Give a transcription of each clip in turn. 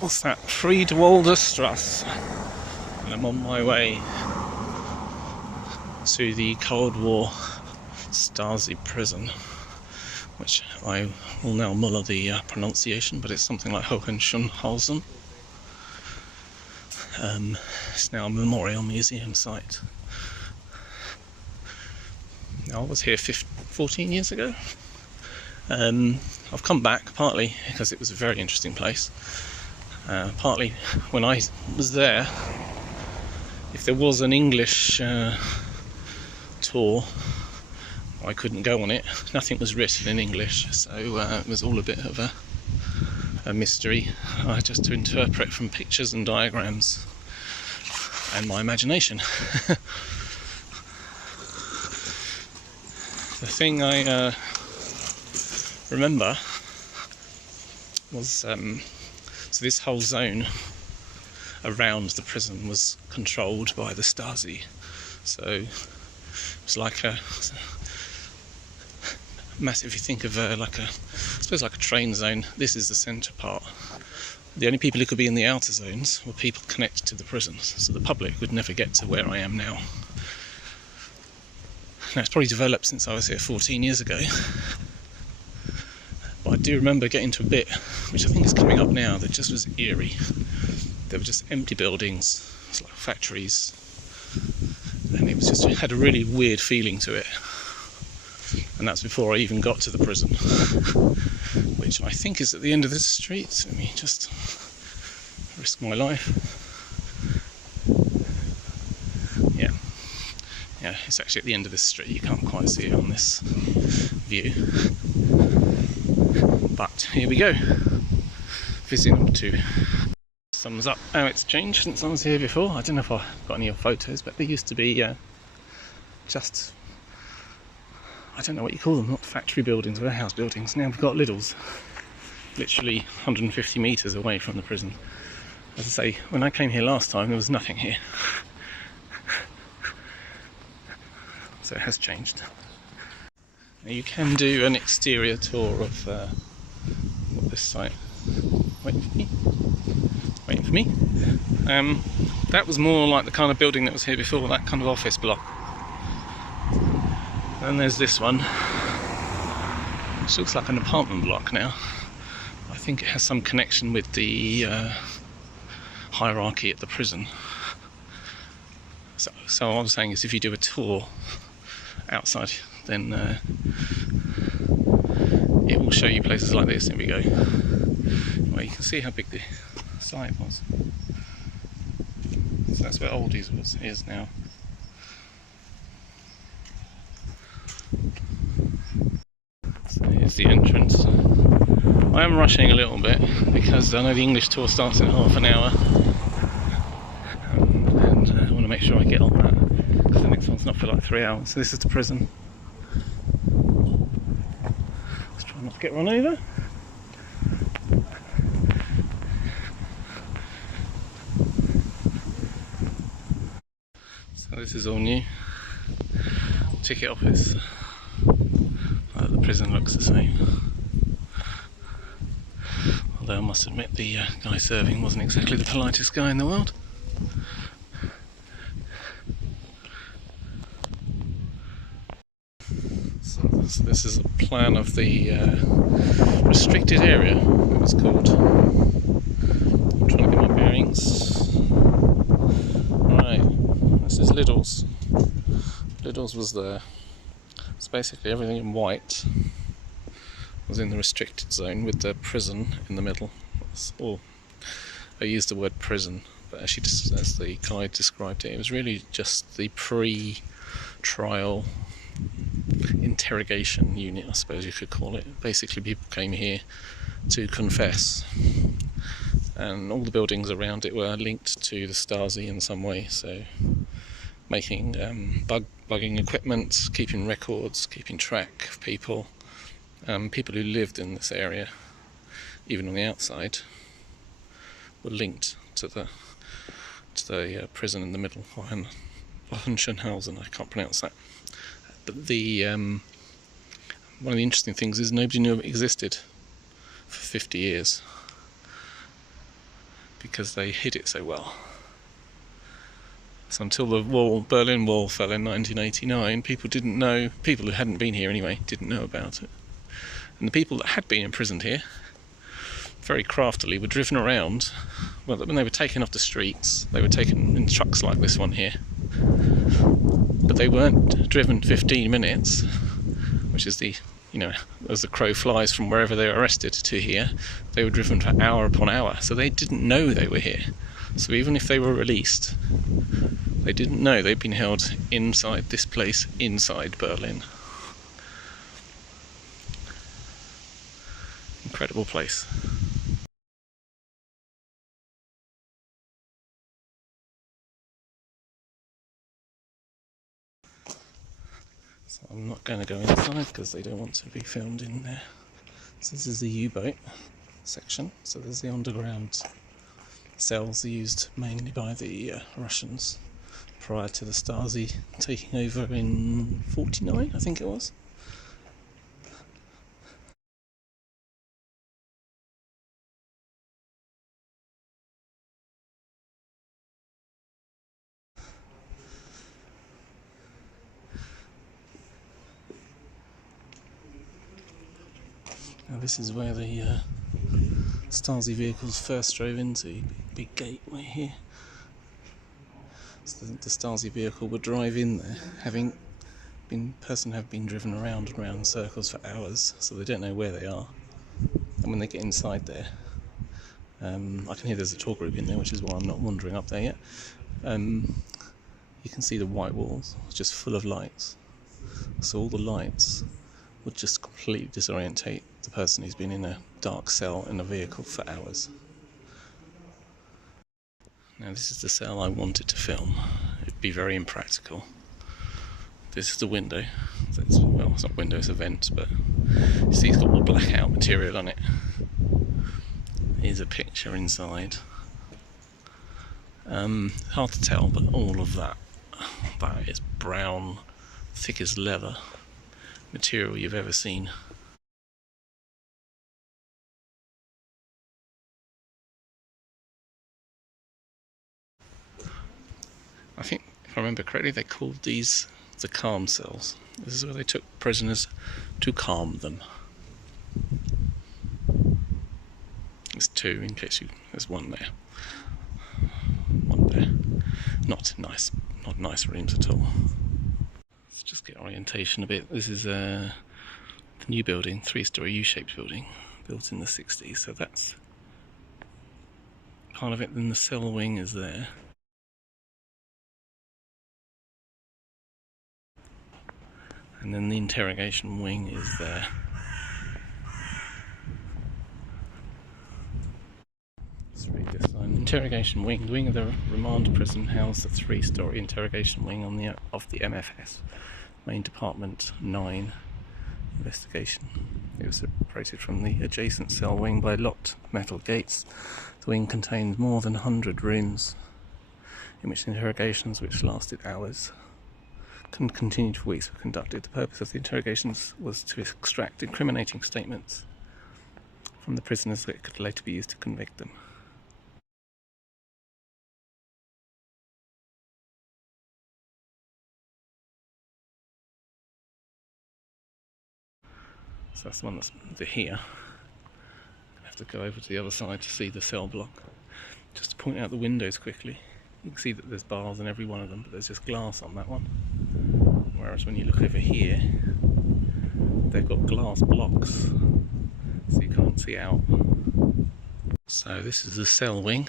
What's that? Freienwalder Str. And I'm on my way to the Cold War Stasi prison, which I will now muller the pronunciation, but it's something like Hohenschönhausen. It's now a memorial museum site. Now, I was here 14 years ago. I've come back partly because it was a very interesting place. Partly when I was there, if there was an English tour, I couldn't go on it. Nothing was written in English, so it was all a bit of a mystery. I had just to interpret from pictures and diagrams and my imagination. The thing I remember was so this whole zone around the prison was controlled by the Stasi. So it was like a massive, if you think of like a train zone, this is the centre part. The only people who could be in the outer zones were people connected to the prisons, so the public would never get to where I am now. Now, it's probably developed since I was here 14 years ago, but I do remember getting to a bit, which I think is coming up now, that just was eerie. There were just empty buildings, it's like factories, and it had a really weird feeling to it. And that's before I even got to the prison, which I think is at the end of this street. Let me just risk my life. Yeah, it's actually at the end of this street. You can't quite see it on this view. But here we go. Visit number 2. Sums up how it's changed since I was here before. I don't know if I've got any photos, but there used to be just, I don't know what you call them, not factory buildings, warehouse buildings. Now we've got Lidl's, literally 150 metres away from the prison. As I say, when I came here last time, there was nothing here. So it has changed. Now you can do an exterior tour of this site. Waiting for me. That was more like the kind of building that was here before, that kind of office block. And there's this one, which looks like an apartment block now. I think it has some connection with the hierarchy at the prison. So what I was saying is, if you do a tour outside, then it will show you places like this. Here we go. Well, you can see how big the site was. So that's where Oldies is now. So here's the entrance. I am rushing a little bit because I know the English tour starts in half an hour, and I want to make sure I get on that, because the next one's not for like 3 hours. So this is the prison. Let's try not to get run over. So this is all new. Ticket office. The prison looks the same. Although I must admit the guy serving wasn't exactly the politest guy in the world. So this is a plan of the restricted area, it was called. I'm trying to get my bearings. Right, this is Lidl's. Lidl's was there. It's basically everything in white was in the restricted zone with the prison in the middle. I used the word prison, but actually, as the guide described it, it was really just the pre-trial interrogation unit, I suppose you could call it. Basically, people came here to confess, and all the buildings around it were linked to the Stasi in some way, so making bugging equipment, keeping records, keeping track of people. People who lived in this area, even on the outside, were linked to the prison in the middle, Berlin-Hohenschönhausen. I can't pronounce that. But one of the interesting things is nobody knew it existed for 50 years. because they hid it so well. So until the Berlin Wall fell in 1989, people who hadn't been here anyway, didn't know about it. And the people that had been imprisoned here, very craftily, were driven around. Well, when they were taken off the streets, they were taken in trucks like this one here. But they weren't driven 15 minutes, which is as the crow flies from wherever they were arrested to here. They were driven for hour upon hour, so they didn't know they were here. So even if they were released, they didn't know they'd been held inside this place, inside Berlin. Incredible place. So I'm not going to go inside because they don't want to be filmed in there. So this is the U-boat section. So there's the underground cells used mainly by the Russians prior to the Stasi taking over in 1949, I think it was. Now this is where the Stasi vehicles first drove into. Big gateway here. So the Stasi vehicle would drive in there, having been driven around and around in circles for hours, so they don't know where they are. And when they get inside there, I can hear there's a tour group in there, which is why I'm not wandering up there yet. You can see the white walls, just full of lights. So all the lights would just completely disorientate the person who's been in a dark cell in a vehicle for hours. Now this is the cell I wanted to film. It'd be very impractical. This is the window. It's not window, it's a vent, but you see it's got all blackout material on it. Here's a picture inside. Hard to tell, but all of that is brown, thick as leather material you've ever seen. I think, if I remember correctly, they called these the calm cells. This is where they took prisoners to calm them. There's two, in case there's one there. One there. Not nice rooms at all. Let's just get orientation a bit. This is the new building, 3-storey U-shaped building, built in the 60s, so that's part of it. Then the cell wing is there. And then the interrogation wing is there. Let's read this line. Interrogation wing. The wing of the remand prison housed the 3-storey interrogation wing of the MFS, Main Department 9 investigation. It was separated from the adjacent cell wing by locked metal gates. The wing contained more than 100 rooms in which interrogations, which lasted hours, continued for weeks, were conducted. The purpose of the interrogations was to extract incriminating statements from the prisoners that could later be used to convict them. So that's the one that's here. I have to go over to the other side to see the cell block. Just to point out the windows quickly. You can see that there's bars in every one of them, but there's just glass on that one. Whereas when you look over here, they've got glass blocks, so you can't see out. So this is the cell wing.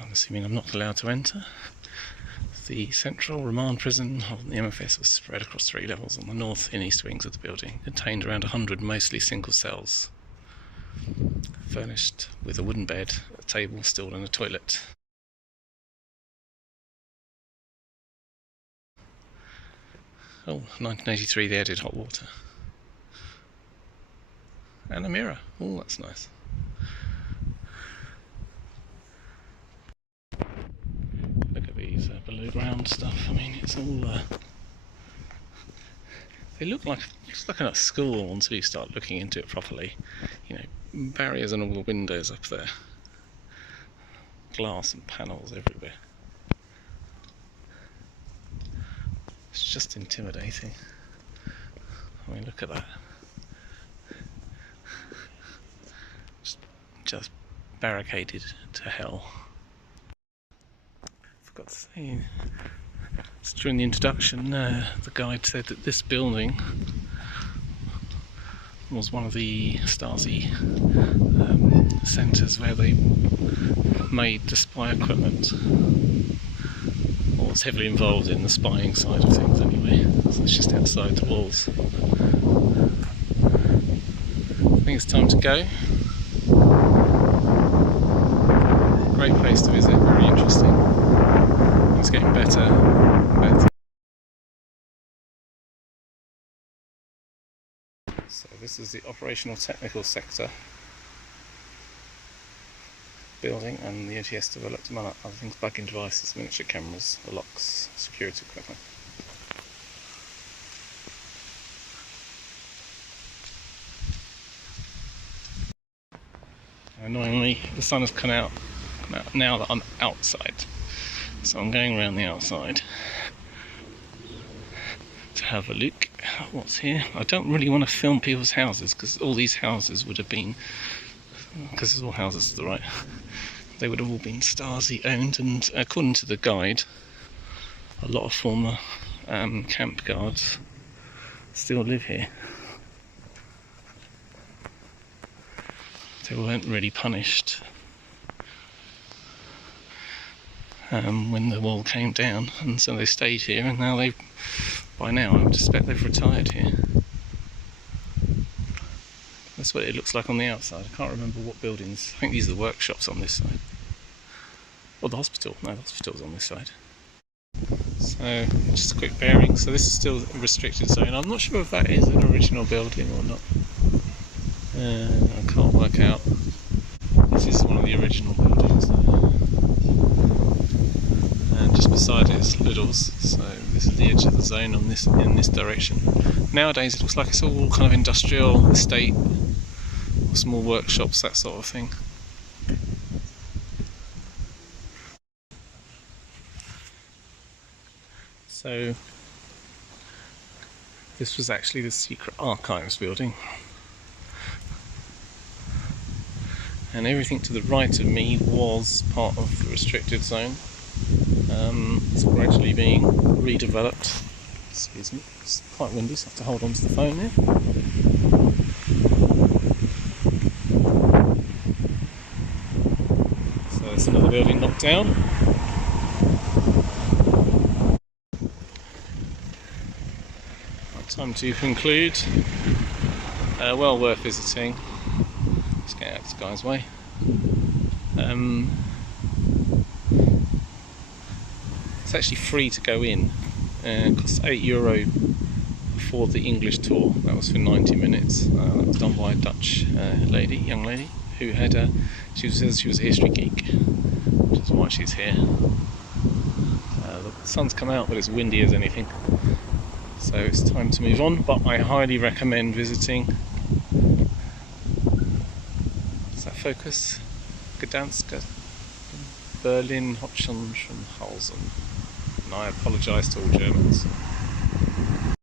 I'm assuming I'm not allowed to enter. The central remand prison of the MFS was spread across 3 levels on the north and east wings of the building. It contained around 100 mostly single cells, furnished with a wooden bed, a table, stool and a toilet. Oh, 1983 they added hot water. And a mirror. Oh, that's nice. Look at these below ground stuff. I mean, it's all... they look like a school until you start looking into it properly. You know, barriers on all the windows up there. glass and panels everywhere. It's just intimidating. I mean, look at that. Just barricaded to hell. Forgot to say, just during the introduction, the guide said that this building was one of the Stasi centres where they made the spy equipment, or was heavily involved in the spying side of things anyway. So it's just outside the walls. I think it's time to go. Great place to visit, very interesting. It's getting better and better. So this is the operational technical sector building, and the OTS developed among other things plug-in devices, miniature cameras, locks, security equipment. Annoyingly, the sun has come out now that I'm outside, so I'm going around the outside to have a look at what's here. I don't really want to film people's houses, because all these houses would have been, because there's all houses to the right, they would have all been Stasi owned, and according to the guide, a lot of former camp guards still live here. They weren't really punished when the wall came down, and so they stayed here, and now by now I would suspect they've retired here. That's what it looks like on the outside. I can't remember what buildings. I think these are the workshops on this side. Or the hospital. No, the hospital's on this side. So, just a quick bearing. So this is still a restricted zone. I'm not sure if that is an original building or not. I can't work out. This is one of the original buildings there. And just beside it is Lidl's, so this is the edge of the zone on this in this direction. Nowadays it looks like it's all kind of industrial estate, small workshops, that sort of thing. So this was actually the secret archives building, and everything to the right of me was part of the restricted zone. It's gradually being redeveloped. Excuse me, it's quite windy, so I have to hold on to the phone here. So there's another building knocked down. Right, time to conclude. Well worth visiting. Let's get out of this guy's way. It's actually free to go in. It costs €8 for the English tour. That was for 90 minutes. That was done by a Dutch young lady, who had she says she was a history geek, which is why she's here. The sun's come out, but it's windy as anything, so it's time to move on. But I highly recommend visiting. Does that focus? Gdansk, Berlin-Hohenschönhausen. And I apologise to all Germans.